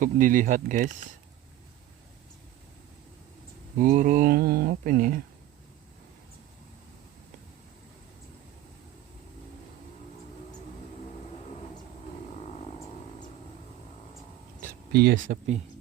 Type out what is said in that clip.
cukup dilihat guys. Burung apa ini ya? Sepi ya, sepi.